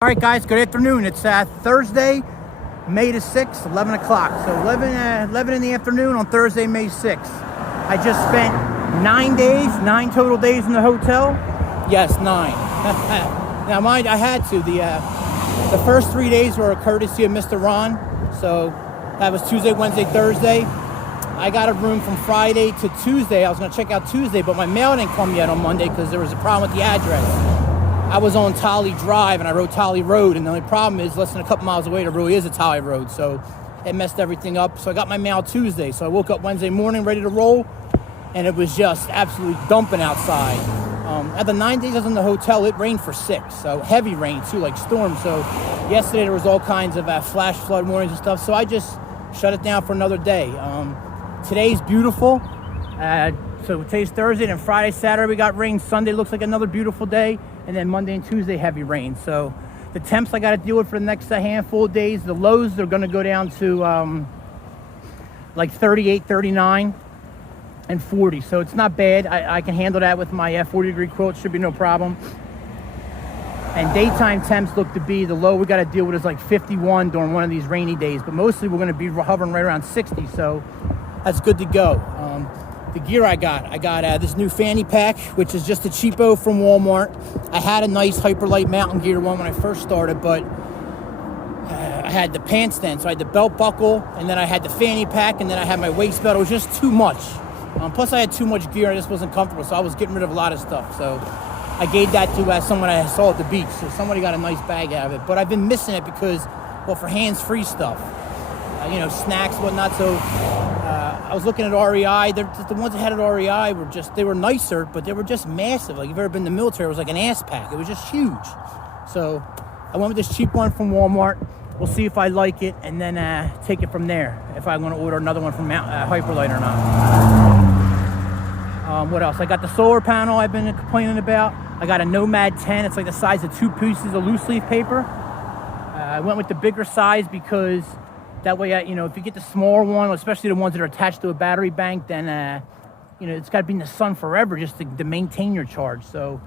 All right, guys, good afternoon. It's Thursday, May the 6th, 11 o'clock. So 11 in the afternoon on Thursday, May 6th. I just spent 9 total days in the hotel. Yes, 9. Now, mind, I had to. The first 3 days were a courtesy of Mr. Ron. So that was Tuesday, Wednesday, Thursday. I got a room from Friday to Tuesday. I was going to check out Tuesday, but my mail didn't come yet on Monday because there was a problem with the address. I was on Tolly Drive, and I wrote Tolly Road, and the only problem is less than a couple miles away, there really is a Tolly Road, so it messed everything up. So I got my mail Tuesday, so I woke up Wednesday morning ready to roll, and it was just absolutely dumping outside. At the 9 days I was in the hotel, it rained for 6, so heavy rain too, like storms. So yesterday there was all kinds of flash flood warnings and stuff, so I just shut it down for another day. Today's beautiful. So today's Thursday, and Friday, Saturday we got rain. Sunday looks like another beautiful day, and then Monday and Tuesday heavy rain. So the temps I got to deal with for the next handful of days. The lows, they're going to go down to like 38, 39, and 40. So it's not bad. I can handle that with my 40-degree quilt. Should be no problem. And daytime temps look to be the low we got to deal with is like 51 during one of these rainy days. But mostly we're going to be hovering right around 60. So that's good to go. The gear I got this new fanny pack, which is just a cheapo from Walmart. I had a nice Hyperlight mountain gear one when I first started, but I had the pants then, so I had the belt buckle, and then I had the fanny pack, and then I had my waist belt. It was just too much. Plus I had too much gear, I just wasn't comfortable, so I was getting rid of a lot of stuff. So I gave that to someone I saw at the beach, so somebody got a nice bag out of it. But I've been missing it because, well, for hands-free stuff, snacks, whatnot. So I was looking at REI. The ones that had at REI they were nicer, but they were just massive. Like, if you've ever been in the military, it was like an ass pack. It was just huge. So I went with this cheap one from Walmart. We'll see if I like it, and then take it from there, if I'm going to order another one from Hyperlight or not. What else? I got the solar panel I've been complaining about. I got a Nomad 10. It's like the size of 2 pieces of loose leaf paper. I went with the bigger size because that way, if you get the smaller one, especially the ones that are attached to a battery bank, then, it's got to be in the sun forever just to maintain your charge. So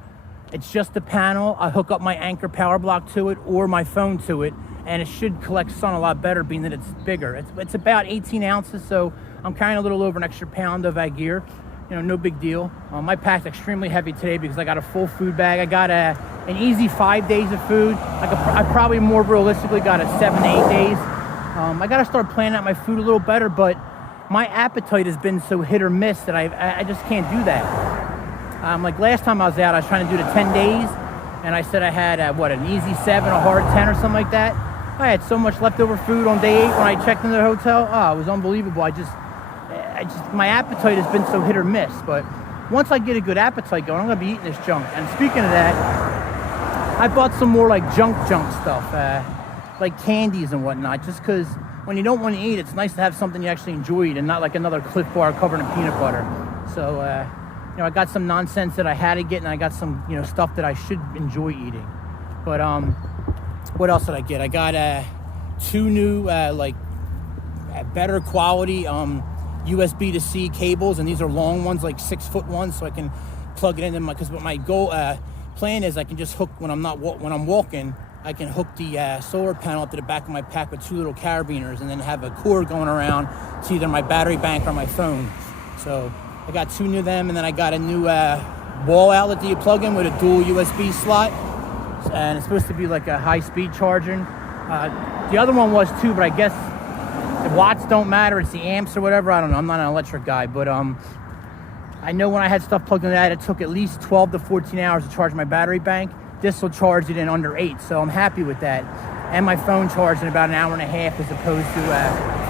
it's just the panel. I hook up my Anchor power block to it or my phone to it, and it should collect sun a lot better being that it's bigger. It's about 18 ounces, so I'm carrying a little over an extra pound of gear. No big deal. My pack's extremely heavy today because I got a full food bag. I got an easy 5 days of food. I probably more realistically got a 7 to 8 days. I got to start planning out my food a little better, but my appetite has been so hit or miss that I just can't do that. Like last time I was out, I was trying to do the 10 days, and I said I had, an easy 7, a hard 10 or something like that. I had so much leftover food on day 8 when I checked into the hotel. Oh, it was unbelievable. My appetite has been so hit or miss, but once I get a good appetite going, I'm going to be eating this junk. And speaking of that, I bought some more like junk stuff. Like candies and whatnot, just because when you don't want to eat, it's nice to have something you actually enjoy eating, and not like another Cliff Bar covered in peanut butter. So, I got some nonsense that I had to get, and I got some, stuff that I should enjoy eating. But, what else did I get? I got 2 new, better quality USB to C cables, and these are long ones, like 6-foot ones, so I can plug it in. Because what my plan is, I can just hook when I'm walking. I can hook the solar panel up to the back of my pack with 2 little carabiners, and then have a cord going around to either my battery bank or my phone. So I got 2 new of them, and then I got a new wall outlet that you plug in with a dual USB slot, and it's supposed to be like a high-speed charging. The other one was too, but I guess the watts don't matter. It's the amps or whatever. I don't know. I'm not an electric guy, but I know when I had stuff plugged into that, it took at least 12 to 14 hours to charge my battery bank. This will charge it in under 8, so I'm happy with that. And my phone charged in about an hour and a half as opposed to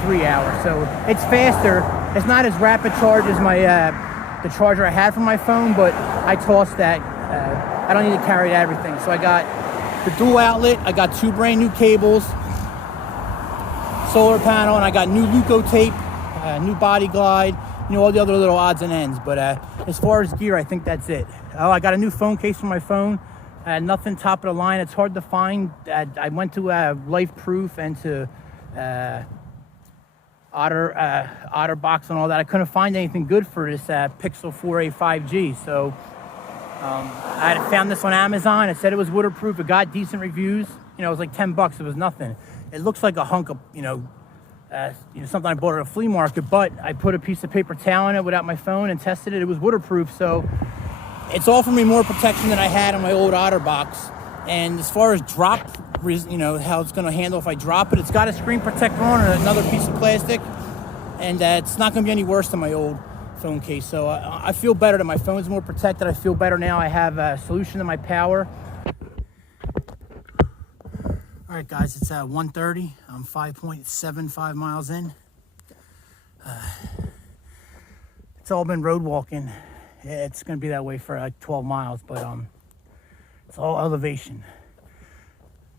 3 hours. So it's faster. It's not as rapid charge as the charger I had for my phone, but I tossed that. I don't need to carry everything. So I got the dual outlet. I got 2 brand new cables, solar panel, and I got new Luco tape, new body glide, all the other little odds and ends. But as far as gear, I think that's it. Oh, I got a new phone case for my phone. Nothing top of the line. It's hard to find. I went to Life Proof and to OtterBox and all that. I couldn't find anything good for this Pixel 4a 5G. So I had found this on Amazon. It said it was waterproof. It got decent reviews. You know, it was like $10. It was nothing. It looks like a hunk of, something I bought at a flea market, but I put a piece of paper towel in it without my phone and tested it. It was waterproof, so it's offered me more protection than I had on my old OtterBox. And as far as drop, how it's going to handle if I drop it, it's got a screen protector on and another piece of plastic, and it's not going to be any worse than my old phone case. So I feel better that my phone's more protected. I feel better now. I have a solution to my power. All right, guys, it's 1:30. I'm 5.75 miles in. It's all been road walking. It's going to be that way for like 12 miles, but it's all elevation.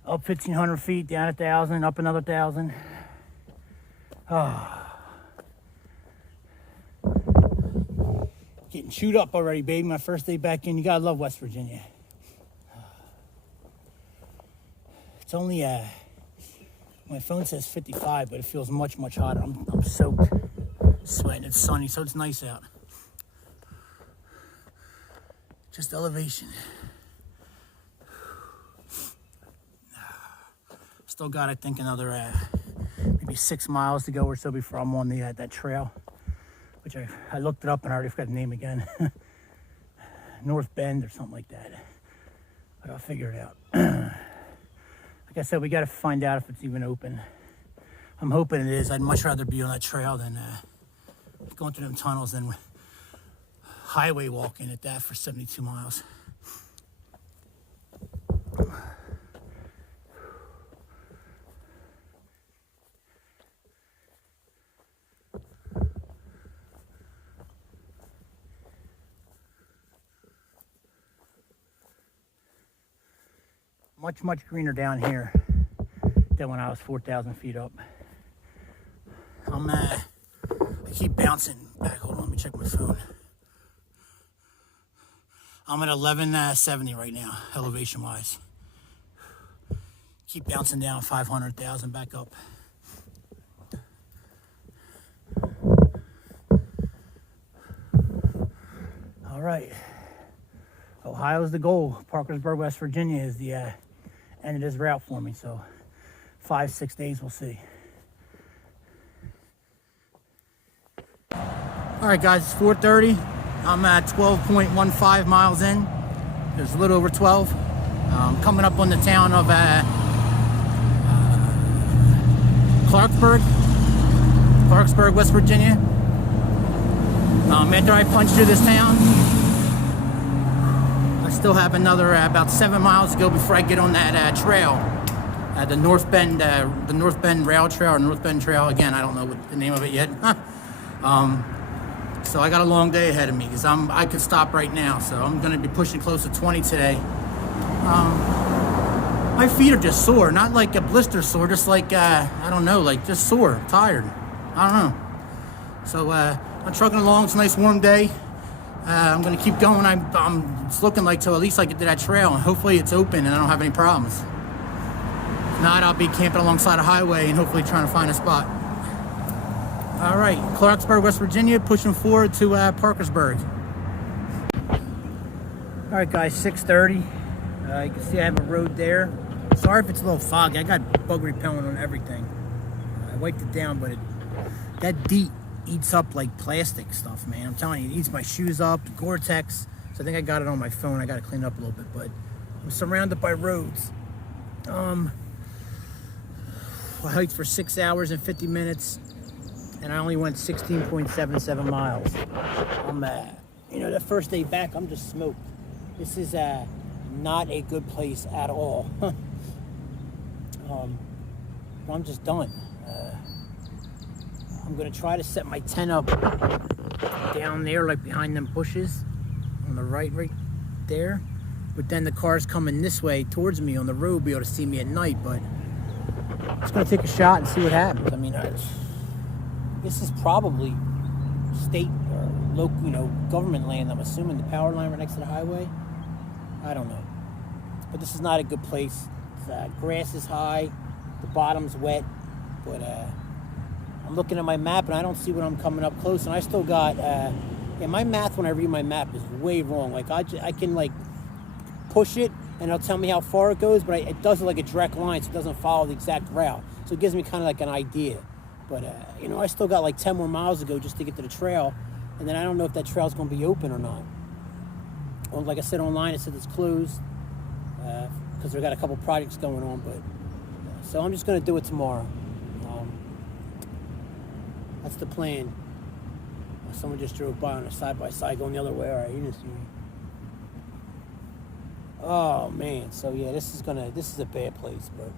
Up 1,500 feet, down 1,000, up another 1,000. Getting chewed up already, baby. My first day back in. You gotta love West Virginia. It's only my phone says 55, but it feels much, much hotter. I'm soaked, sweating. It's sunny, so it's nice out. Just elevation. Still got, I think, another maybe 6 miles to go or so before I'm on the that trail, which I looked it up and I already forgot the name again. North Bend or something like that. But I'll figure it out. Like I said, we got to find out if it's even open. I'm hoping it is. I'd much rather be on that trail than going through them tunnels than highway walking at that for 72 miles. Much, much greener down here than when I was 4,000 feet up. I keep bouncing back. Hold on, let me check my phone. I'm at 1170 right now, elevation-wise. Keep bouncing down 500,000 back up. All right. Ohio's the goal. Parkersburg, West Virginia is the end of this route for me. So 5-6 days, we'll see. All right, guys, it's 4:30. I'm at 12.15 miles in. There's a little over 12. Coming up on the town of Clarksburg, West Virginia. After I punch through this town, I still have another about 7 miles to go before I get on that trail, the North Bend Rail Trail or North Bend Trail. Again, I don't know what the name of it yet. So I got a long day ahead of me because I could stop right now. So I'm going to be pushing close to 20 today. My feet are just sore, not like a blister sore, just like I don't know, like just sore, tired. I don't know. So I'm trucking along. It's a nice warm day. I'm going to keep going. It's looking like till at least I get to that trail, and hopefully it's open and I don't have any problems. If not, I'll be camping alongside a highway and hopefully trying to find a spot. All right, Clarksburg, West Virginia, pushing forward to Parkersburg. All right, guys, 6:30. You can see I have a road there. Sorry if it's a little foggy. I got bug repellent on everything. I wiped it down, but that DEET eats up like plastic stuff, man. I'm telling you, it eats my shoes up, Gore-Tex. So I think I got it on my phone. I got to clean it up a little bit, but I'm surrounded by roads. I hiked for 6 hours and 50 minutes, and I only went 16.77 miles. The first day back, I'm just smoked. This is not a good place at all. I'm just done. I'm gonna try to set my tent up down there, like behind them bushes on the right there. But then the cars coming this way towards me on the road be able to see me at night. But I'm just gonna take a shot and see what happens. I mean, this is probably state or local, government land. I'm assuming the power line right next to the highway. I don't know, but this is not a good place. Grass is high, the bottom's wet, but I'm looking at my map and I don't see when I'm coming up close, and I still got my math when I read my map is way wrong. Like I can like push it and it'll tell me how far it goes, but it does it like a direct line, so it doesn't follow the exact route. So it gives me kind of like an idea. But, you know, I still got like 10 more miles to go just to get to the trail, and then I don't know if that trail's going to be open or not. Well, like I said, online it said it's closed because they've got a couple projects going on, but so I'm just going to do it tomorrow. That's the plan. Someone just drove by on a side-by-side going the other way. All right, you didn't see me. Oh man, so yeah, this is a bad place, but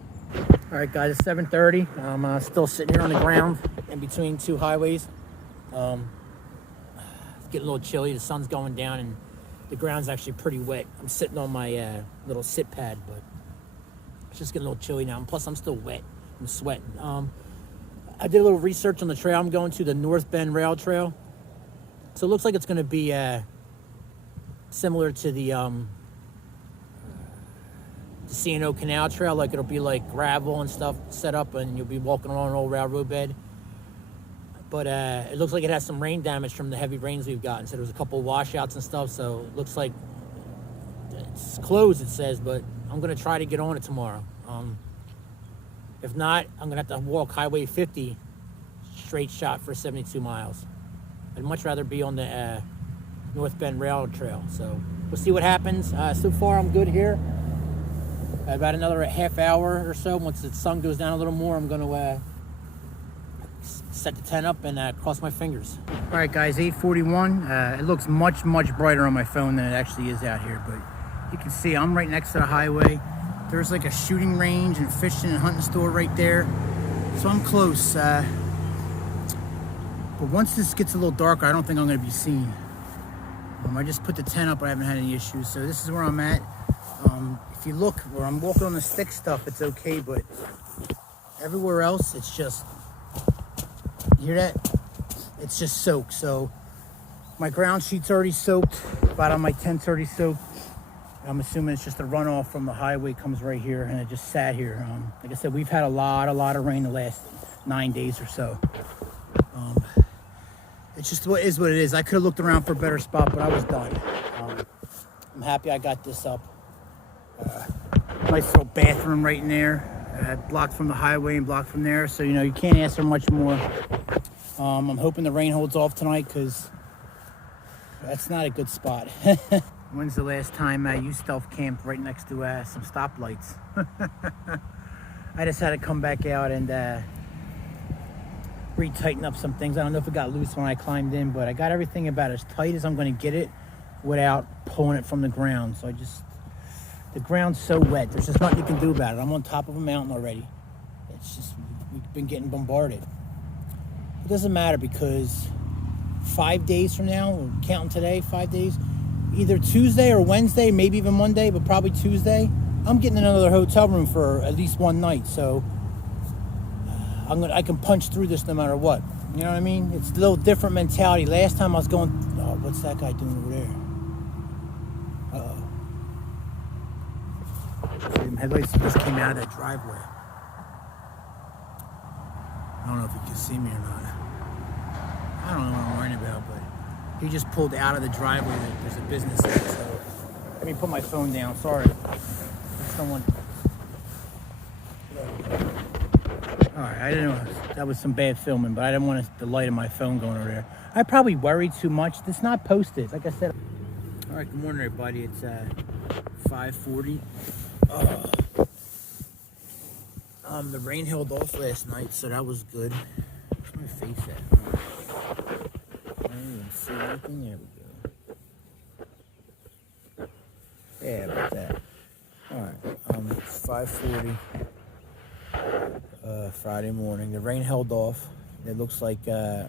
all right, guys, it's 7:30. I'm still sitting here on the ground in between two highways. It's getting a little chilly. The sun's going down, and the ground's actually pretty wet. I'm sitting on my little sit pad, but it's just getting a little chilly now. And plus, I'm still wet. I'm sweating. I did a little research on the trail I'm going to, the North Bend Rail Trail. So it looks like it's going to be similar to the C&O Canal Trail. Like it'll be like gravel and stuff set up, and you'll be walking along an old railroad bed. But it looks like it has some rain damage from the heavy rains we've gotten. So there's a couple of washouts and stuff. So it looks like it's closed, it says, but I'm going to try to get on it tomorrow. If not, I'm going to have to walk Highway 50 straight shot for 72 miles. I'd much rather be on the North Bend Rail Trail. So we'll see what happens. So far, I'm good here. About another half hour or so, once the sun goes down a little more, I'm going to set the tent up and cross my fingers. All right, guys, 8:41. It looks much, much brighter on my phone than it actually is out here. But you can see I'm right next to the highway. There's like a shooting range and fishing and hunting store right there. So I'm close. But once this gets a little darker, I don't think I'm going to be seen. I just put the tent up. I haven't had any issues. So this is where I'm at. If you look where I'm walking on the stick stuff, it's okay. But everywhere else, it's just, you hear that? It's just soaked. So my ground sheet's already soaked. Bottom of my tent's already soaked. I'm assuming it's just a runoff from the highway comes right here, and it just sat here. Like I said, we've had a lot of rain the last 9 days or so. It's just what it is. I could have looked around for a better spot, but I was done. I'm happy I got this up. Nice little bathroom right in there, blocked from the highway and blocked from there. So, you know, you can't ask for much more. I'm hoping the rain holds off tonight because that's not a good spot. When's the last time you self-camped right next to some stoplights? I just had to come back out and re-tighten up some things. I don't know if it got loose when I climbed in, but I got everything about as tight as I'm going to get it without pulling it from the ground. So the ground's so wet. There's just nothing you can do about it. I'm on top of a mountain already. It's just, we've been getting bombarded. It doesn't matter because 5 days from now, we're counting today, 5 days, either Tuesday or Wednesday, maybe even Monday, but probably Tuesday, I'm getting another hotel room for at least one night. So I can punch through this no matter what. You know what I mean? It's a little different mentality. Last time I was going, oh, what's that guy doing over there? Uh-oh. Headlights just came out of that driveway. I don't know if you can see me or not. I don't know what I'm worrying about, but he just pulled out of the driveway. There's a business there, so let me put my phone down. Sorry. Someone. All right, I didn't know that was some bad filming, but I didn't want the light of my phone going over there. I probably worried too much. It's not posted, like I said. All right, good morning, everybody. It's 5:40. The rain held off last night, so that was good. Where's my face at? I don't even see anything. There we go. Yeah, about that. All right, it's 5:40. Friday morning. The rain held off. It looks like the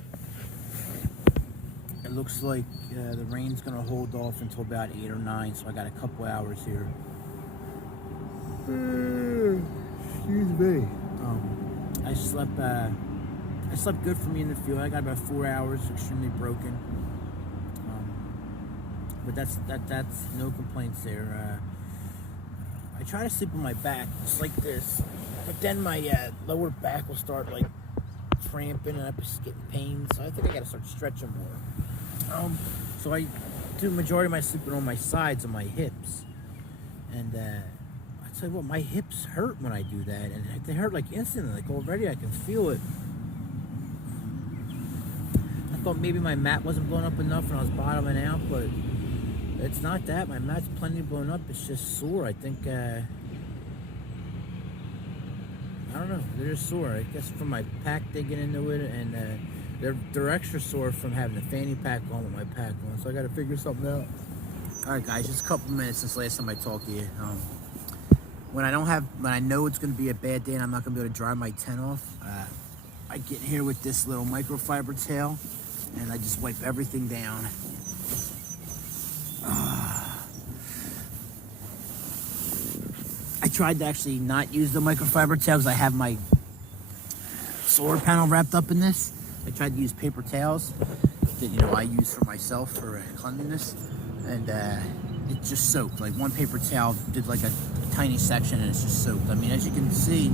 rain's gonna hold off until about 8 or 9. So I got a couple hours here. Excuse me. I slept good for me in the field. I got about 4 hours, extremely broken. But that's no complaints there. I try to sleep on my back, just like this. But then my lower back will start like cramping and I'm just getting pain. So I think I gotta start stretching more. So I do the majority of my sleeping on my sides, on my hips. And I tell you what, my hips hurt when I do that, and they hurt like instantly. Like already, I can feel it. I thought maybe my mat wasn't blown up enough and I was bottoming out, but it's not that. My mat's plenty blown up. It's just sore. I think. I don't know. They're just sore. I guess from my pack digging into it, and they're extra sore from having a fanny pack on with my pack on. So I got to figure something out. All right, guys, just a couple minutes since last time I talked to you. When I know it's going to be a bad day and I'm not going to be able to dry my tent off, I get here with this little microfiber towel and I just wipe everything down. I tried to actually not use the microfiber towel because I have my solar panel wrapped up in this. I tried to use paper towels that I use for myself for cleanliness, and it just soaked. Like one paper towel did like a tiny section and it's just soaked. I mean, as you can see,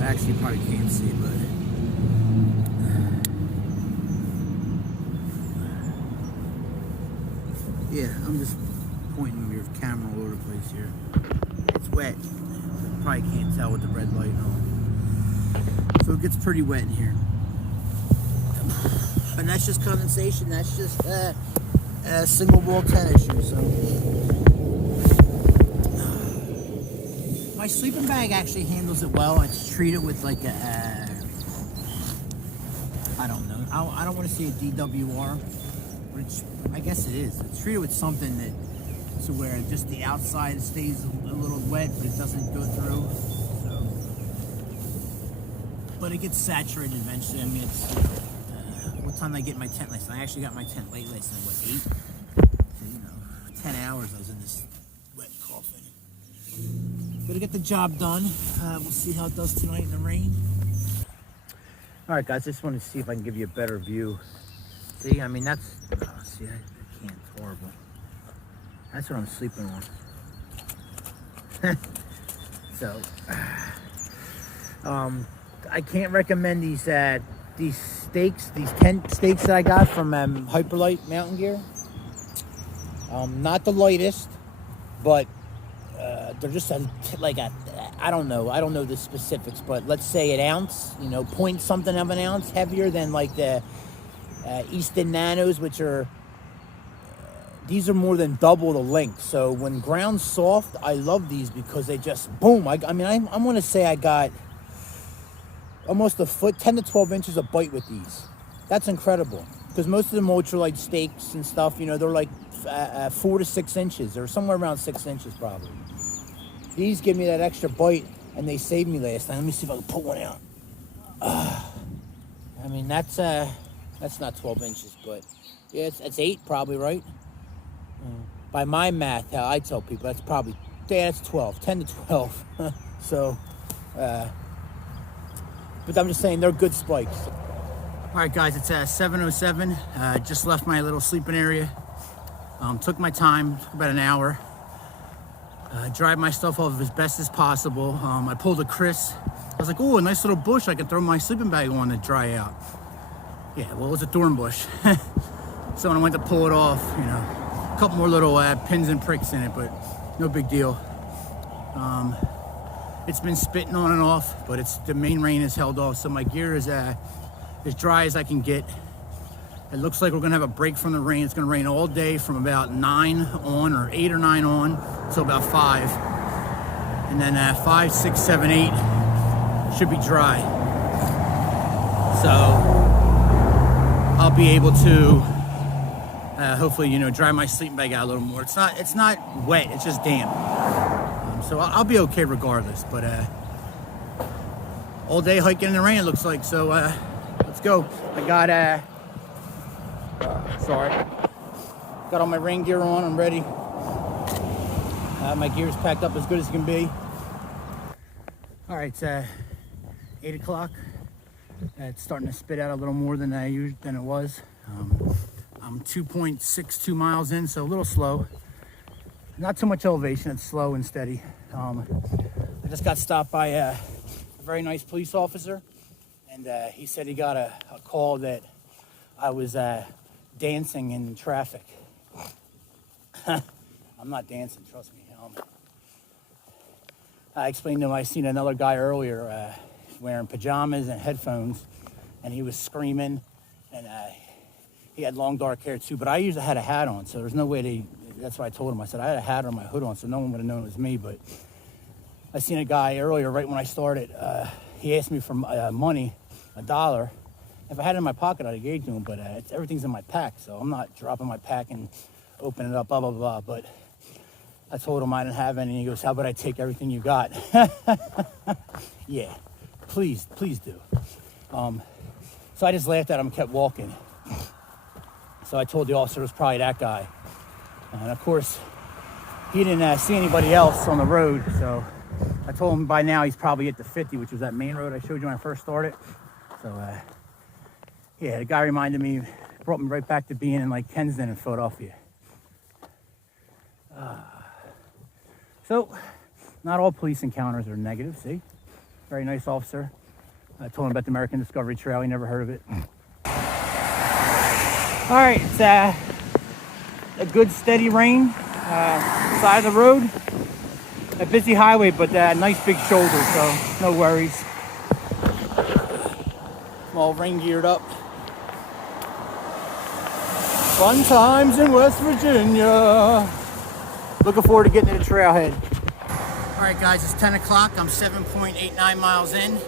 actually you probably can't see, but yeah, I'm just pointing your camera all over the place here. It's wet. You probably can't tell with the red light on. So it gets pretty wet in here. And that's just condensation. That's just a single wall tent issue. So my sleeping bag actually handles it well. It's treated with like a I don't know. I don't want to say a DWR, which I guess it is. It's treated with something that to where just the outside stays a little wet, but it doesn't go through. So, but it gets saturated eventually. I mean, it's what time did I get my tent last night? I actually got my tent late last night. What, 8? So, 10 hours I was in this wet coffin. Gonna get the job done. We'll see how it does tonight in the rain. All right, guys, just want to see if I can give you a better view. See, I mean, that's, see, I can't, it's horrible. That's what I'm sleeping on. So, I can't recommend these stakes, these tent stakes that I got from Hyperlight Mountain Gear. Not the lightest, but they're just I don't know the specifics, but let's say an ounce, point something of an ounce heavier than like the Easton Nanos, which are, these are more than double the length. So when ground's soft, I love these because they just, boom. I'm going to say I got almost a foot, 10 to 12 inches of bite with these. That's incredible. Because most of the ultralight stakes and stuff, they're like 4 to 6 inches, or somewhere around 6 inches probably. These give me that extra bite, and they saved me last time. Let me see if I can pull one out. I mean, that's not 12 inches, but yeah, it's 8 probably, right? By my math, how I tell people, that's probably, yeah, that's 12, 10 to 12. So, but I'm just saying, they're good spikes. All right, guys, it's 7:07. Just left my little sleeping area. Took my time, took about an hour. Dried my stuff off as best as possible. I pulled a Chris. I was like, oh, a nice little bush I can throw my sleeping bag on to dry out. Yeah, well, it was a thorn bush. So when I went to pull it off, a couple more little pins and pricks in it, but no big deal. It's been spitting on and off, but the main rain has held off, so my gear is as dry as I can get. It looks like we're gonna have a break from the rain. It's gonna rain all day from about 9 on, or 8 or 9 on, till about 5. And then 5, 6, 7, 8 should be dry. So I'll be able to hopefully, dry my sleeping bag out a little more. It's not wet, it's just damp. So I'll be okay regardless, but all day hiking in the rain, it looks like. So let's go. I got got all my rain gear on. I'm ready. My gear's packed up as good as it can be. All right, it's 8 o'clock. It's starting to spit out a little more than it was. I'm 2.62 miles in, so a little slow. Not too much elevation, it's slow and steady. I just got stopped by a very nice police officer, and he said he got a call that I was dancing in traffic. I'm not dancing, trust me. I explained to him I seen another guy earlier wearing pajamas and headphones, and he was screaming, and he had long dark hair too, but I usually had a hat on, so there's no way that's why I told him. I said I had a hat or my hood on, so no one would have known it was me. But I seen a guy earlier, right when I started, he asked me for money, $1. If I had it in my pocket, I'd have gave to him, but everything's in my pack, so I'm not dropping my pack and opening it up, blah, blah, blah. But I told him I didn't have any, and he goes, how about I take everything you got? Yeah, please do. So I just laughed at him and kept walking. So I told the officer it was probably that guy. And of course, he didn't see anybody else on the road, so I told him by now he's probably at the 50, which was that main road I showed you when I first started. So, yeah, the guy reminded me, brought me right back to being in like Kensington in Philadelphia. So, not all police encounters are negative, see? Very nice officer. I told him about the American Discovery Trail, he never heard of it. All right, it's a good steady rain, side of the road. A busy highway, but nice big shoulder, so no worries. I'm all rain geared up. Fun times in West Virginia. Looking forward to getting to the trailhead. All right, guys, it's 10 o'clock. I'm 7.89 miles in,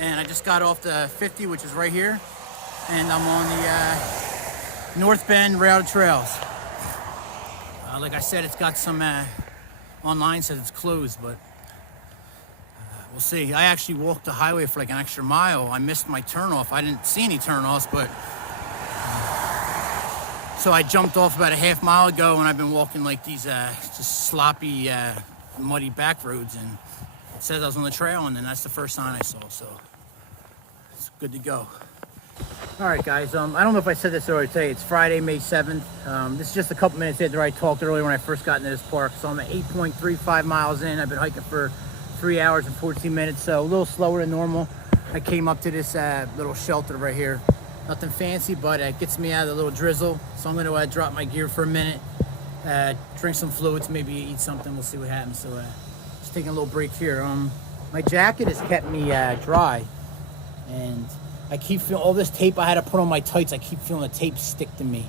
and I just got off the 50, which is right here, and I'm on the North Bend Rail to Trails. Like I said, it's got some online says it's closed, but we'll see. I actually walked the highway for like an extra mile. I missed my turnoff. I didn't see any turnoffs, but so I jumped off about a half mile ago, and I've been walking like these just sloppy, muddy back roads, and it says I was on the trail, and then that's the first sign I saw, so it's good to go. All right, guys, I don't know if I said this earlier today. It's Friday, May 7th. This is just a couple minutes after I talked earlier when I first got into this park. So I'm at 8.35 miles in. I've been hiking for 3 hours and 14 minutes, so a little slower than normal. I came up to this little shelter right here. Nothing fancy, but it gets me out of the little drizzle. So I'm going to drop my gear for a minute, drink some fluids, maybe eat something. We'll see what happens. So just taking a little break here. My jacket has kept me dry, and I keep feeling all this tape I had to put on my tights. I keep feeling the tape stick to me,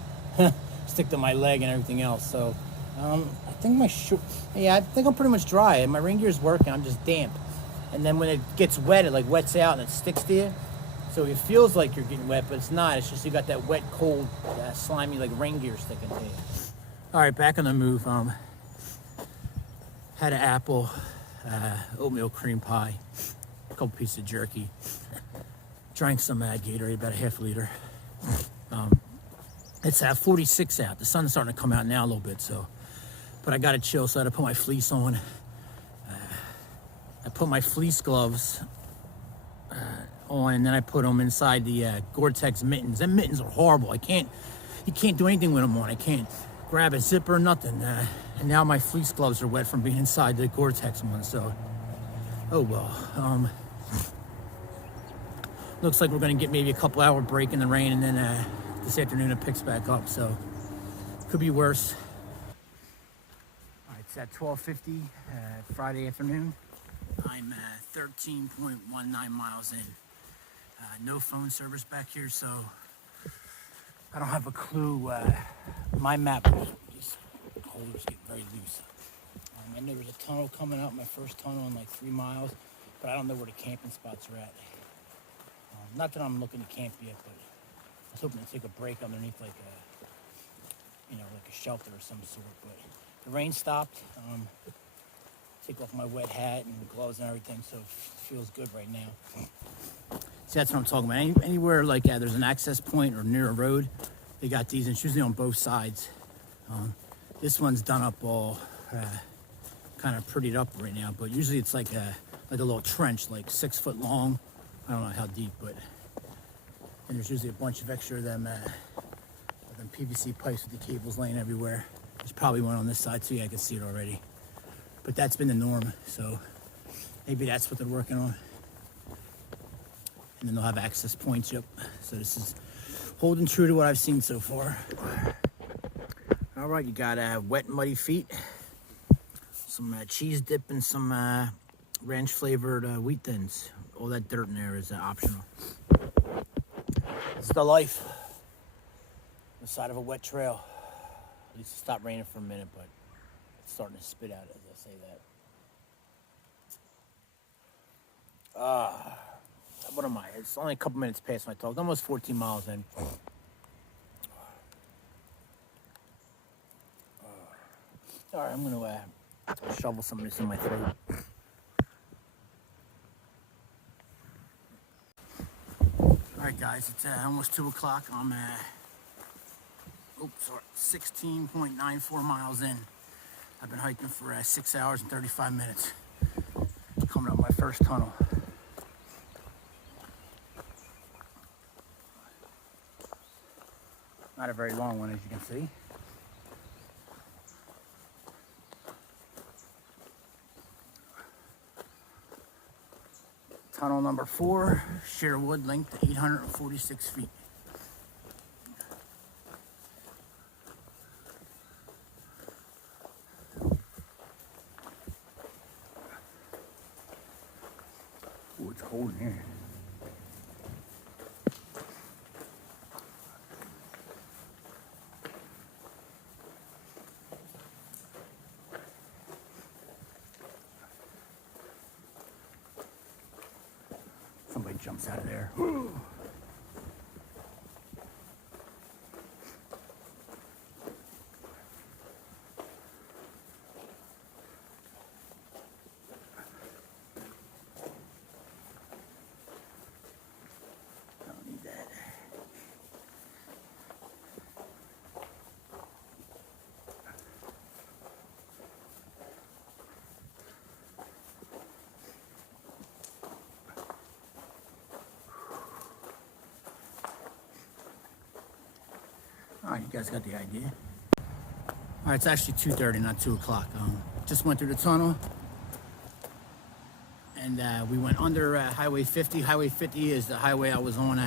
stick to my leg and everything else. So I think I think I'm pretty much dry. And my rain gear is working. I'm just damp. And then when it gets wet, it like wets out and it sticks to you. So it feels like you're getting wet, but it's not. It's just you got that wet, cold, slimy like rain gear sticking to you. All right, back on the move. Had an apple, oatmeal cream pie, a couple pieces of jerky. Drank some Gatorade, about a half liter. It's 46 out. The sun's starting to come out now a little bit, so. But I got to chill, so I had to put my fleece on. I put my fleece gloves on, and then I put them inside the Gore-Tex mittens. Them mittens are horrible. You can't do anything with them on. I can't grab a zipper, nothing. And now my fleece gloves are wet from being inside the Gore-Tex one, so. Oh well. Looks like we're going to get maybe a couple hour break in the rain, and then this afternoon it picks back up, so could be worse. All right, it's at 12:50 Friday afternoon. I'm 13.19 miles in. No phone service back here, so I don't have a clue. My map is getting very loose. I know there's a tunnel coming out, my first tunnel in like 3 miles, but I don't know where the camping spots are at. Not that I'm looking to camp yet, but I was hoping to take a break underneath like a shelter of some sort. But the rain stopped. Take off my wet hat and gloves and everything, so it feels good right now. See, that's what I'm talking about. Anywhere like there's an access point or near a road, they got these, and it's usually on both sides. This one's done up all kind of prettied up right now, but usually it's like a little trench, like 6 foot long. I don't know how deep, but and there's usually a bunch of extra of them PVC pipes with the cables laying everywhere. There's probably one on this side too. Yeah, I can see it already. But that's been the norm, so maybe that's what they're working on. And then they'll have access points. Yep. So this is holding true to what I've seen so far. All right, you got wet, muddy feet. some cheese dip and some ranch flavored wheat thins. All that dirt in there is optional. It's the life. The side of a wet trail. At least it stopped raining for a minute, but it's starting to spit out as I say that. What am I? It's only a couple minutes past my talk. Almost 14 miles in. All right, I'm gonna shovel some of this in my throat. All right, guys, it's almost 2 o'clock. I'm 16.94 miles in. I've been hiking for 6 hours and 35 minutes. Coming up my first tunnel. Not a very long one, as you can see. Tunnel number 4, Sherwood, length 846 feet. Oh, it's cold in here. Somebody jumps out of there. Don't need that. All right, you guys got the idea. All right, it's actually 2:30, not 2 o'clock. Just went through the tunnel, and we went under Highway 50. Highway 50 is the highway I was on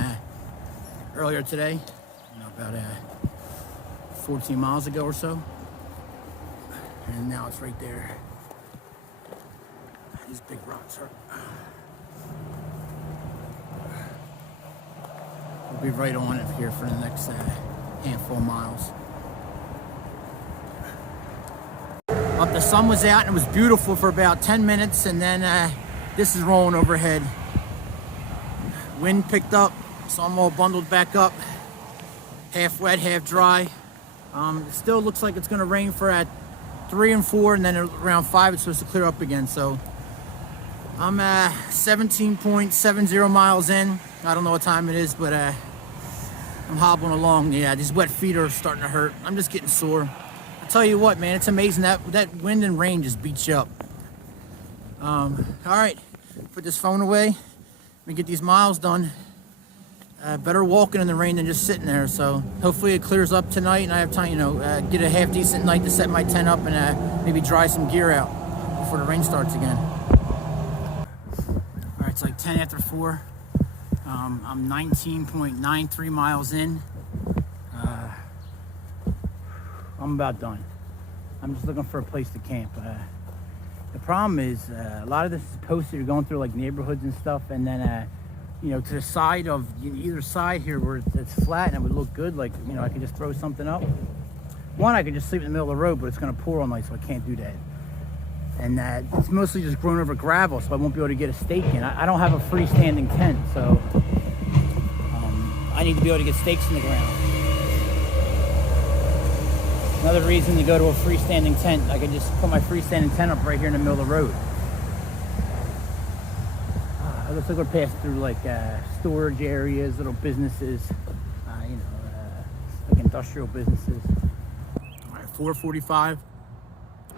earlier today, about 14 miles ago or so. And now it's right there. These big rocks hurt. We'll be right on it here for the next handful of miles. But the sun was out and it was beautiful for about 10 minutes, and then this is rolling overhead. Wind picked up, so I'm all bundled back up, half wet, half dry. It still looks like it's going to rain for at 3 and 4, and then around 5 it's supposed to clear up again. So I'm 17.70 miles in. I don't know what time it is, but I'm hobbling along. Yeah, these wet feet are starting to hurt. I'm just getting sore. I tell you what, man, it's amazing that wind and rain just beats you up. All right, put this phone away. Let me get these miles done. Better walking in the rain than just sitting there. So hopefully it clears up tonight, and I have time, get a half decent night to set my tent up and maybe dry some gear out before the rain starts again. All right, it's like 10 after 4. I'm 19.93 miles in. I'm about done. I'm just looking for a place to camp. The problem is a lot of this is posted. You're going through like neighborhoods and stuff, and then to the side of either side here where it's flat and it would look good. Like I could just throw something up. One, I could just sleep in the middle of the road, but it's going to pour all night, so I can't do that. And it's mostly just grown over gravel, so I won't be able to get a stake in. I don't have a freestanding tent, so I need to be able to get stakes in the ground. Another reason to go to a freestanding tent, I could just put my freestanding tent up right here in the middle of the road. It looks like we're passing through like storage areas, little businesses, like industrial businesses. All right, 4:45,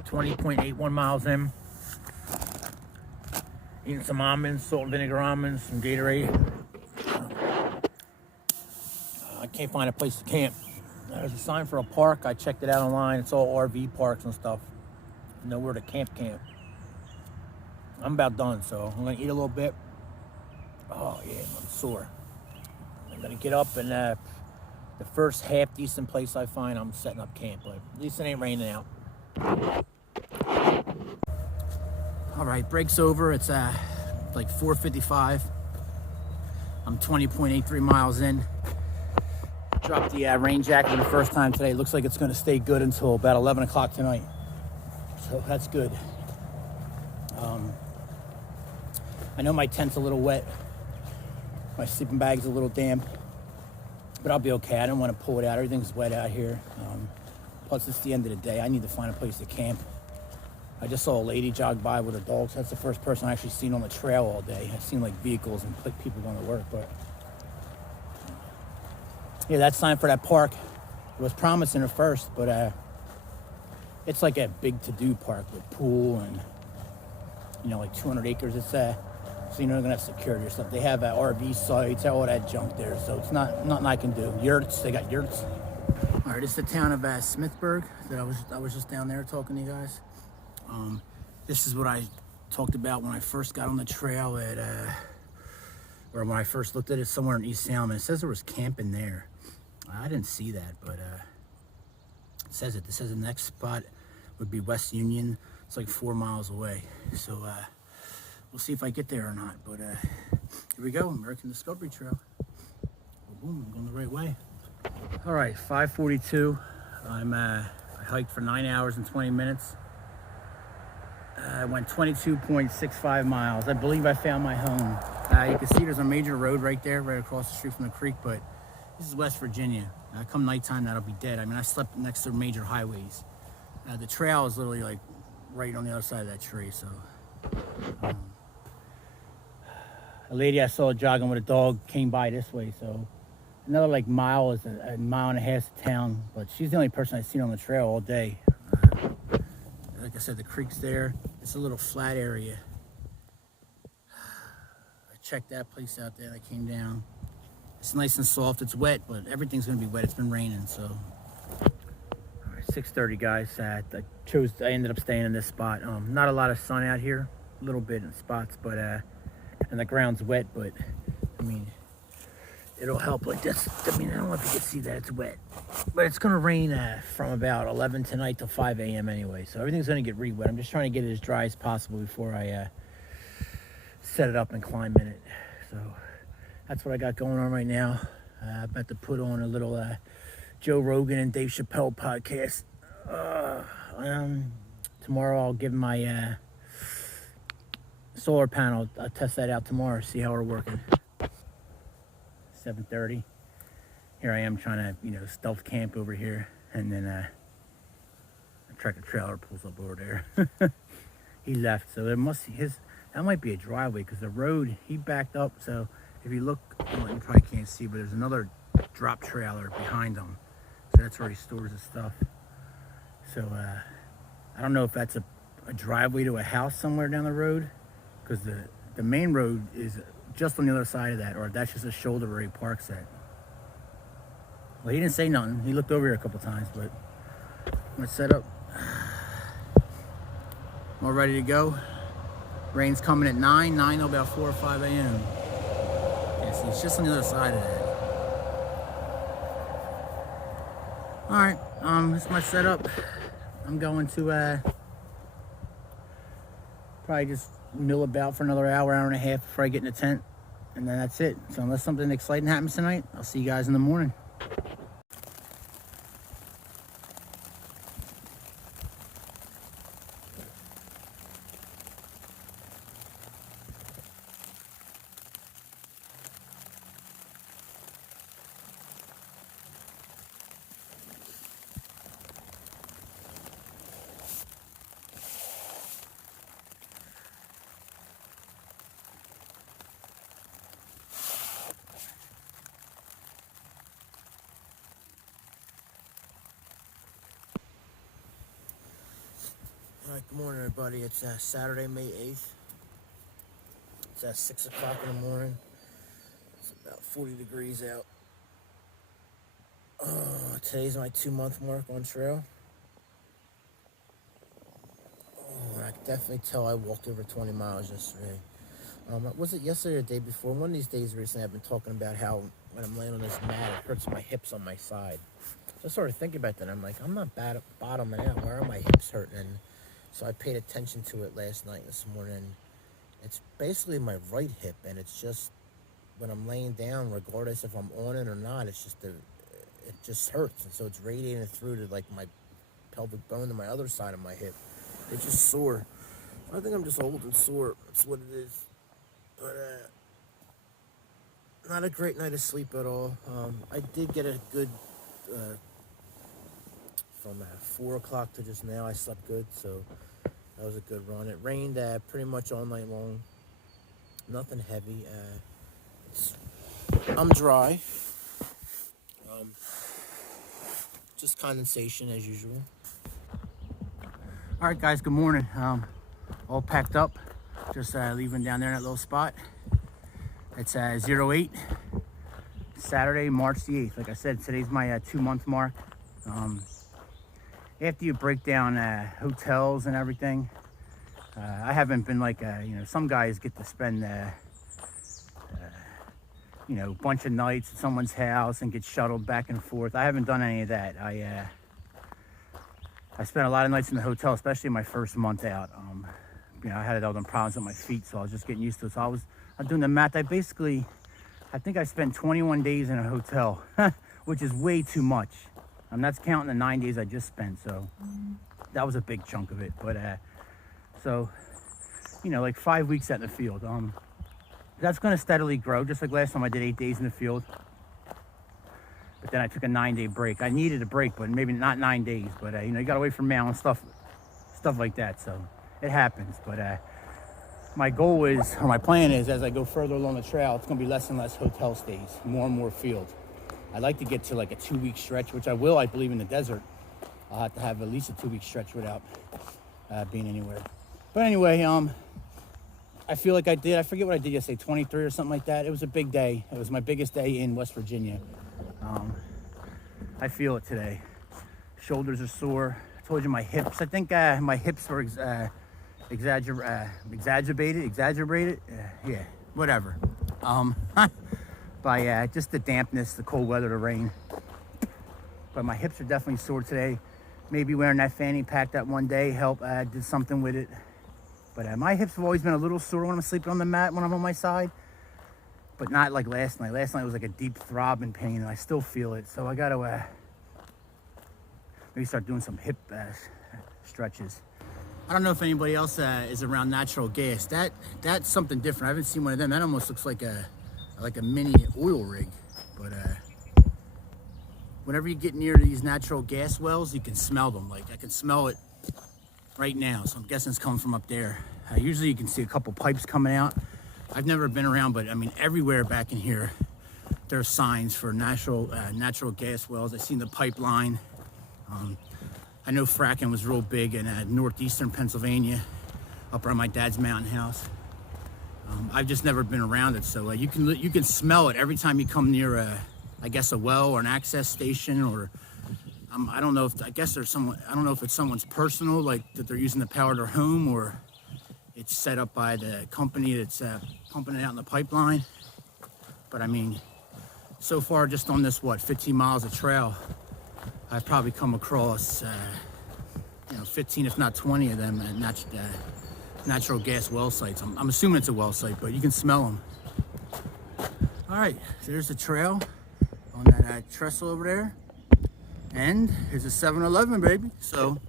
20.81 miles in. Eating some almonds, salt and vinegar almonds, some Gatorade. I can't find a place to camp. There's a sign for a park. I checked it out online. It's all RV parks and stuff. Nowhere to camp. I'm about done, so I'm gonna eat a little bit. Oh yeah, I'm sore. I'm gonna get up and the first half decent place I find, I'm setting up camp. But at least it ain't raining out. All right, break's over. It's like 4:55. I'm 20.83 miles in. Dropped the rain jacket for the first time today. Looks like it's going to stay good until about 11 o'clock tonight. So that's good. I know my tent's a little wet. My sleeping bag's a little damp. But I'll be okay. I don't want to pull it out. Everything's wet out here. Plus, it's the end of the day. I need to find a place to camp. I just saw a lady jog by with her dogs. That's the first person I actually seen on the trail all day. I've seen like vehicles and people going to work, but yeah, that sign for that park was promising at first, but it's like a big to-do park with pool and, you know, like 200 acres. It's so you know they're gonna have security or something. They have RV sites, all that junk there, so it's nothing I can do. Yurts, they got yurts. All right, this is the town of Smithburg that I was just down there talking to you guys. This is what I talked about when I first got on the trail or when I first looked at it somewhere in East Salem. It says there was camping there. I didn't see that, but it says it. It says the next spot would be West Union. It's like 4 miles away. So we'll see if I get there or not. But here we go, American Discovery Trail. Boom, I'm going the right way. All right, 5:42. I hiked for 9 hours and 20 minutes. I went 22.65 miles. I believe I found my home. You can see there's a major road right there, right across the street from the creek, but this is West Virginia. Come nighttime, that'll be dead. I mean, I slept next to major highways. The trail is literally like right on the other side of that tree, so. A lady I saw jogging with a dog came by this way, so another like mile is a mile and a half to town, but she's the only person I've seen on the trail all day. Like I said, the creek's there. It's a little flat area. I checked that place out there. I came down. It's nice and soft. It's wet, but everything's gonna be wet. It's been raining, so. All right, 6:30, guys. I ended up staying in this spot. Not a lot of sun out here, a little bit in spots, but and the ground's wet. But I mean, it'll help like this. I mean, I don't know if you can see that it's wet, but it's gonna rain from about 11 tonight till 5 a.m. anyway. So everything's gonna get re-wet. I'm just trying to get it as dry as possible before I set it up and climb in it. So that's what I got going on right now. I'm about to put on a little Joe Rogan and Dave Chappelle podcast. Tomorrow I'll give my solar panel. I'll test that out tomorrow, see how we're working. 7:30. Here I am trying to, you know, stealth camp over here, and then a tractor trailer pulls up over there. He left, so that might be a driveway because the road he backed up. So if you look, well, you probably can't see, but there's another drop trailer behind him. So that's where he stores his stuff. So I don't know if that's a driveway to a house somewhere down the road, because the main road is just on the other side of that, or that's just a shoulder where he parks at. Well, he didn't say nothing. He looked over here a couple times, but I'm gonna set up. All ready to go. Rain's coming at 9 till about 4 or 5 a.m. Yeah, see, it's just on the other side of that. All right, this is my setup. I'm going to probably just mill about for another hour and a half before I get in the tent, and then that's it. So unless something exciting happens tonight, I'll see you guys in the morning. All right, good morning, everybody. It's Saturday, May 8th. It's 6 o'clock in the morning. It's about 40 degrees out. Today's my 2-month mark on trail. I can definitely tell I walked over 20 miles yesterday. Was it yesterday or the day before? One of these days recently, I've been talking about how when I'm laying on this mat, it hurts my hips on my side. So I started thinking about that. I'm like, I'm not bad at bottoming out. Why are my hips hurting? And So I paid attention to it last night and this morning. It's basically my right hip, and it's just when I'm laying down, regardless if I'm on it or not, it's just it just hurts, and so it's radiating through to like my pelvic bone to my other side of my hip. It's just sore. I think I'm just old and sore. That's what it is. But not a great night of sleep at all. I did get a good from 4 o'clock to just now. I slept good, so that was a good run. It rained pretty much all night long. Nothing heavy. I'm dry. Just condensation as usual. All right, guys, good morning. All packed up, just leaving down there in that little spot. It's 08, Saturday, March the 8th. Like I said, today's my 2-month mark. After you break down hotels and everything, I haven't been like, some guys get to spend, a bunch of nights at someone's house and get shuttled back and forth. I haven't done any of that. I spent a lot of nights in the hotel, especially my first month out. I had all them problems with my feet, so I was just getting used to it. So I'm doing the math. I think I spent 21 days in a hotel, which is way too much. That's counting the 9 days I just spent, so that was a big chunk of it. But like 5 weeks out in the field. That's going to steadily grow, just like last time I did 8 days in the field. But then I took a 9-day break. I needed a break, but maybe not 9 days. But you got away from mail and stuff like that. So it happens. But my goal is, or my plan is, as I go further along the trail, it's going to be less and less hotel stays, more and more field. I'd like to get to like a 2-week stretch, which I will, I believe, in the desert. I'll have to have at least a 2-week stretch without being anywhere. But anyway, I feel like I forget what I did yesterday, 23 or something like that. It was a big day. It was my biggest day in West Virginia. I feel it today. Shoulders are sore. I told you my hips. I think my hips were exaggerated. Yeah, whatever. By just the dampness, the cold weather, the rain. But my hips are definitely sore today. Maybe wearing that fanny pack that one day helped, did something with it. But my hips have always been a little sore when I'm sleeping on the mat, when I'm on my side. But not like last night. Last night was like a deep throbbing pain, and I still feel it. So I got to maybe start doing some hip stretches. I don't know if anybody else is around natural gas. That's something different. I haven't seen one of them. That almost looks like a mini oil rig. But whenever you get near these natural gas wells, you can smell them. Like I can smell it right now. So I'm guessing it's coming from up there. Usually you can see a couple pipes coming out. I've never been around, but I mean, everywhere back in here, there are signs for natural gas wells. I've seen the pipeline. I know fracking was real big in northeastern Pennsylvania, up around my dad's mountain house. I've just never been around it, so you can smell it every time you come near I guess a well or an access station, or I don't know if there's someone. I don't know if it's someone's personal, like that they're using to power their home, or it's set up by the company that's pumping it out in the pipeline. But I mean, so far just on this 15 miles of trail, I've probably come across 15 if not 20 of them natural gas well sites. I'm assuming it's a well site, but you can smell them. All right, there's the trail on that trestle over there, and here's a 7-Eleven, baby. So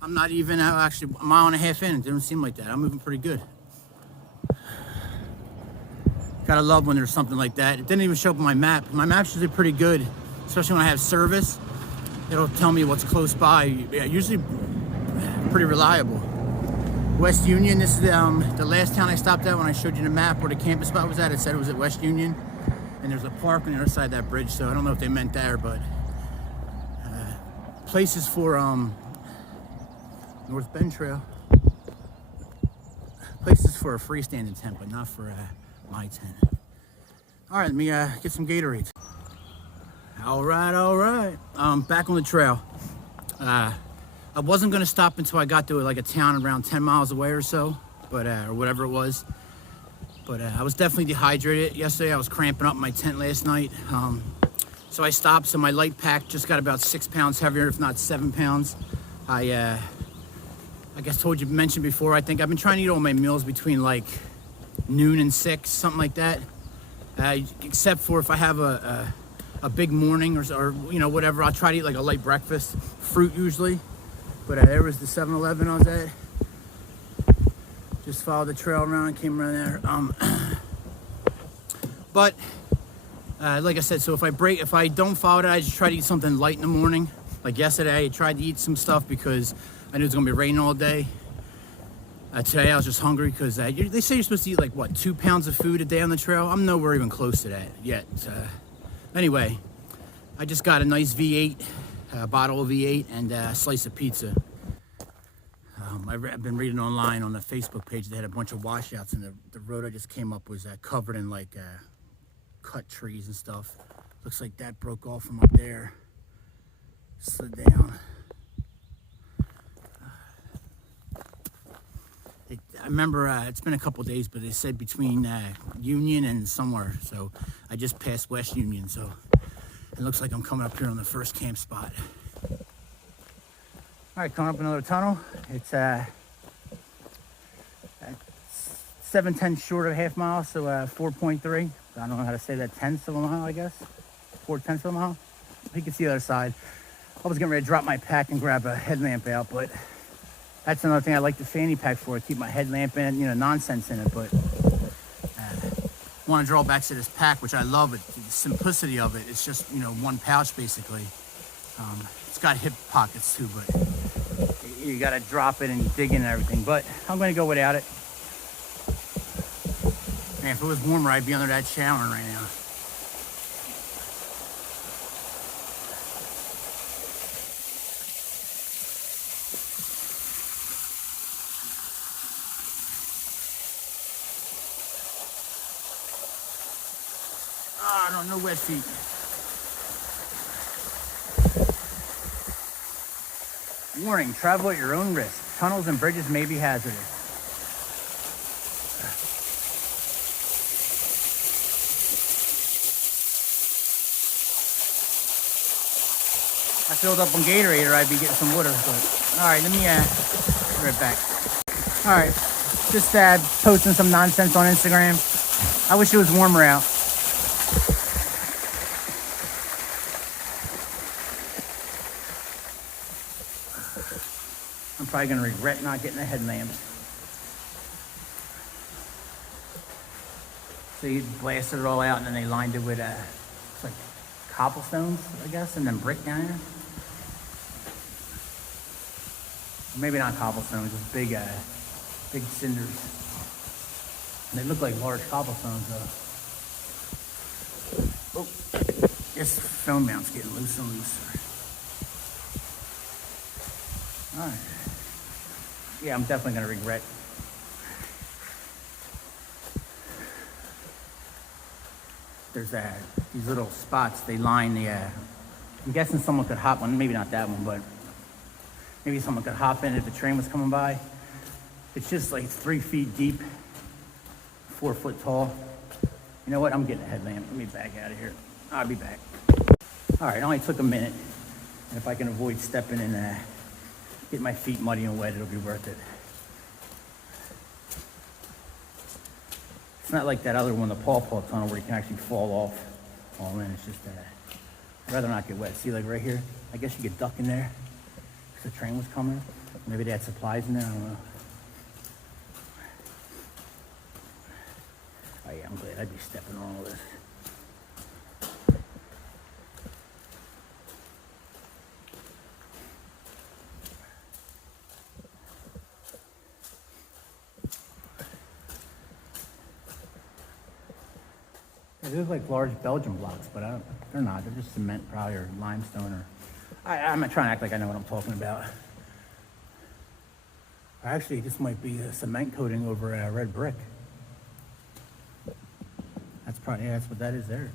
I'm not even actually a mile and a half in. It didn't seem like that. I'm moving pretty good. Gotta love when there's something like that. It didn't even show up on my map. My map's usually pretty good, especially when I have service. It'll tell me what's close by. Yeah, usually pretty reliable. West Union, this is the last town I stopped at when I showed you the map where the campus spot was at. It said it was at West Union. And there's a park on the other side of that bridge, so I don't know if they meant there, but places for North Bend Trail. Places for a freestanding tent, but not for my tent. All right, let me get some Gatorades. All right. Back on the trail. I wasn't gonna stop until I got to like a town around 10 miles away or so, but or whatever it was. But I was definitely dehydrated yesterday. I was cramping up my tent last night. So I stopped, so my light pack just got about 6 pounds heavier, if not 7 pounds. I like I mentioned before, I think I've been trying to eat all my meals between like noon and 6, something like that. Except for if I have a big morning or you know, whatever, I'll try to eat like a light breakfast, fruit usually. But there was the 7-Eleven I was at. Just followed the trail around, came around there. But like I said, so if I don't follow it, I just try to eat something light in the morning. Like yesterday, I tried to eat some stuff because I knew it was gonna be raining all day. Today I was just hungry because they say you're supposed to eat like, what, 2 pounds of food a day on the trail? I'm nowhere even close to that yet. Anyway, I just got a nice V8, bottle of V8 and a slice of pizza. I've been reading online on the Facebook page, they had a bunch of washouts, and the road I just came up was covered in like cut trees and stuff. Looks like that broke off from up there, slid down. I remember it's been a couple days, but they said between Union and somewhere, so I just passed West Union, so it looks like I'm coming up here on the first camp spot. All right, coming up another tunnel. It's 7/10 short of a half mile, so 4.3. I don't know how to say that, tenths of a mile, I guess. 4/10 of a mile. You can see the other side. I was getting ready to drop my pack and grab a headlamp out, but that's another thing I like the fanny pack for. I keep my headlamp in, you know, nonsense in it, but want to draw back to this pack, which I love it. The simplicity of it. It's just, you know, one pouch basically. It's got hip pockets too, but you got to drop it and dig in and everything. But I'm going to go without it. Man, if it was warmer, I'd be under that shower right now. Ah, no wet feet. Warning, travel at your own risk. Tunnels and bridges may be hazardous. I filled up on Gatorade or I'd be getting some water. But, all right, let me be right back. All right, just posting some nonsense on Instagram. I wish it was warmer out. I'm probably gonna regret not getting a headlamp. So you blasted it all out and then they lined it with it's like cobblestones, I guess, and then brick down here. Maybe not cobblestones, just big cinders. And they look like large cobblestones though. Oh, this phone mount's getting looser and looser. All right. Yeah, I'm definitely gonna regret. There's these little spots, they line the, I'm guessing someone could hop on, maybe not that one, but maybe someone could hop in if the train was coming by. It's just like 3 feet deep, 4 foot tall. You know what, I'm getting a headlamp. Let me back out of here. I'll be back. All right, it only took a minute. And if I can avoid stepping in, get my feet muddy and wet, it'll be worth it. It's not like that other one, the Paw Paw tunnel, where you can actually fall off all in. It's just I'd rather not get wet. See, like right here, I guess you could duck in there because the train was coming. Maybe they had supplies in there, I don't know. Oh yeah, I'm glad I'd be stepping on all this. They look like large Belgian blocks, but they're not. They're just cement probably, or limestone, or... I'm not trying to act like I know what I'm talking about. Or actually, this might be a cement coating over a red brick. That's probably, yeah, that's what that is there.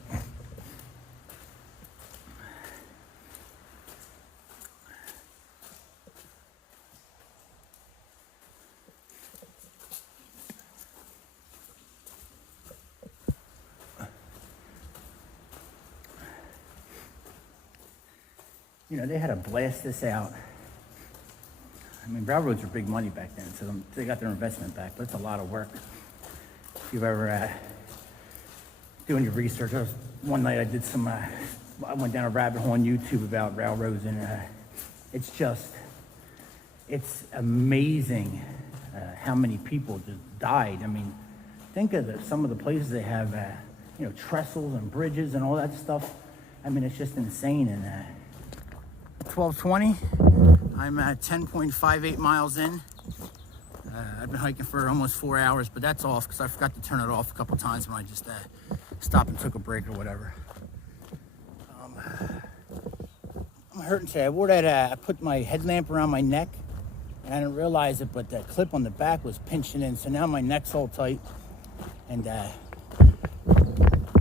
You know, they had to blast this out mean, railroads were big money back then, so they got their investment back, but it's a lot of work. If you've ever doing your research, one night I did some, I went down a rabbit hole on YouTube about railroads, and it's amazing how many people just died. I mean, think of some of the places they have, you know, trestles and bridges and all that stuff. I mean, it's just insane. And 12:20, I'm at 10.58 miles in. I've been hiking for almost 4 hours, but that's off because I forgot to turn it off a couple times when I just stopped and took a break or whatever. I'm hurting today. I wore that, I put my headlamp around my neck, and I didn't realize it, but the clip on the back was pinching in, so now my neck's all tight. And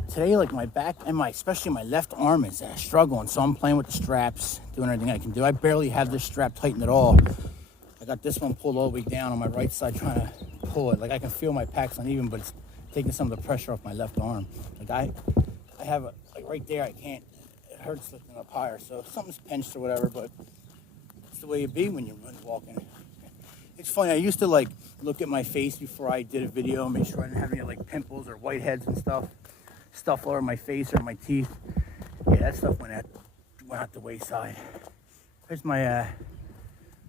today, like, my back and especially my left arm is struggling, so I'm playing with the straps, doing everything I can do. I barely have this strap tightened at all. I got this one pulled all the way down on my right side, trying to pull it. Like, I can feel my pack's uneven, but it's taking some of the pressure off my left arm. Like, I have like right there, I can't, it hurts lifting up higher, so something's pinched or whatever, but it's the way it be when you're walking. It's funny, I used to like look at my face before I did a video and make sure I didn't have any like pimples or whiteheads and stuff all over my face or my teeth. Yeah, that stuff went out the wayside. There's my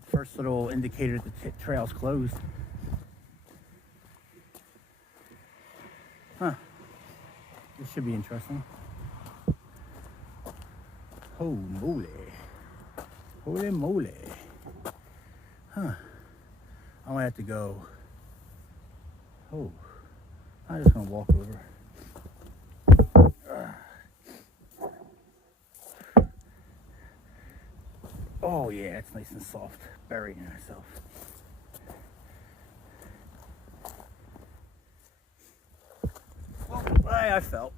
first little indicator that the trail's closed. Huh. This should be interesting. Holy moly. Holy moly. Huh. I might have to go. Oh. I'm just gonna walk over. Oh yeah, it's nice and soft. Burying herself. Well, I felt.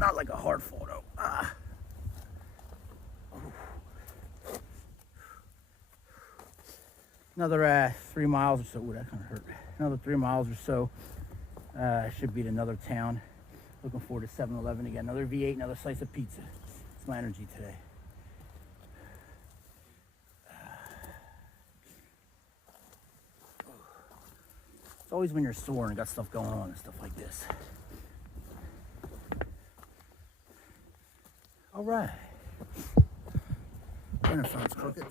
Not like a hard fall though. Another 3 miles or so. Ooh, that kind of hurt. Another 3 miles or so. Should be at another town. Looking forward to 7-Eleven again. Another V8, another slice of pizza. It's my energy today. It's always when you're sore and got stuff going on and stuff like this. All right. Renaissance crooked.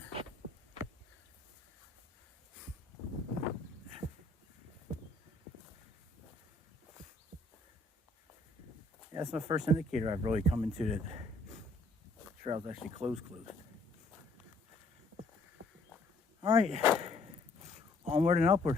Yeah, that's my first indicator I've really come into that the trail's actually closed. All right, onward and upward.